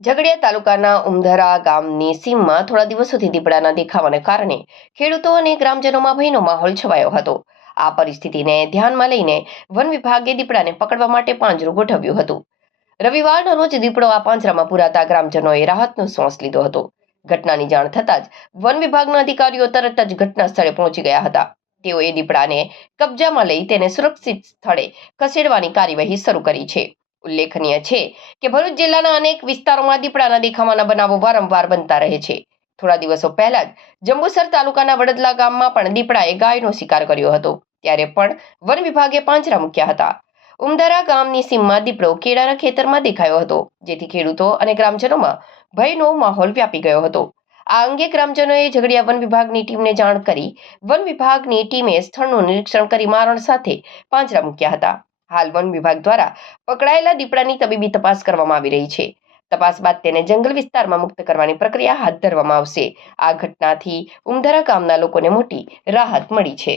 ઝઘડિયા તાલુકાના ઉમધરા ગામની સીમમાં થોડા દિવસોથી દીપડાના દેખાવાને કારણે ખેડૂતો અને ગ્રામજનોમાં ભયનો માહોલ છવાયો હતો. આ પરિસ્થિતિને ધ્યાનમાં લઈને વન વિભાગે દીપડાને પકડવા માટે પાંજરું ગોઠવ્યું હતું. રવિવારના રોજ દીપડો આ પાંજરામાં પુરાતા ગ્રામજનોએ રાહતનો શ્વાસ લીધો હતો. ઘટનાની જાણ થતાં જ વન વિભાગના અધિકારીઓ તરત જ ઘટના સ્થળે પહોંચી ગયા હતા. તેઓએ દીપડાને કબજામાં લઈ તેને સુરક્ષિત સ્થળે ખસેડવાની કાર્યવાહી શરૂ કરી છે. ઉલ્લેખનીય છે કે ભરૂચ જિલ્લાના અનેક વિસ્તારોમાં દીપડાના દેખાવાના બનાવો વારંવાર બનતા રહે છે. થોડા દિવસો પહેલા જ જંબુસર તાલુકાના વડદલા ગામમાં પણ દીપડાએ ગાયનો શિકાર કર્યો હતો. ત્યારે પણ વન વિભાગે પાંજરા મૂક્યા હતા. ઉમદરા ગામની સીમમાં દીપડો કેળાના ખેતરમાં દેખાયો હતો, જેથી ખેડૂતો અને ગ્રામજનોમાં ભયનો માહોલ વ્યાપી ગયો હતો. આ અંગે ગ્રામજનોએ ઝઘડિયા વન વિભાગની ટીમને જાણ કરી વન વિભાગની ટીમે સ્થળનું નિરીક્ષણ કરી મારણ સાથે પાંજરા મૂક્યા હતા. હાલ વન વિભાગ દ્વારા પકડાયેલા દીપડાની તબીબી તપાસ કરવામાં આવી રહી છે. તપાસ બાદ તેને જંગલ વિસ્તારમાં મુક્ત કરવાની પ્રક્રિયા હાથ ધરવામાં આવશે. આ ઘટનાથી ઉમધરા ગામના લોકોને મોટી રાહત મળી છે.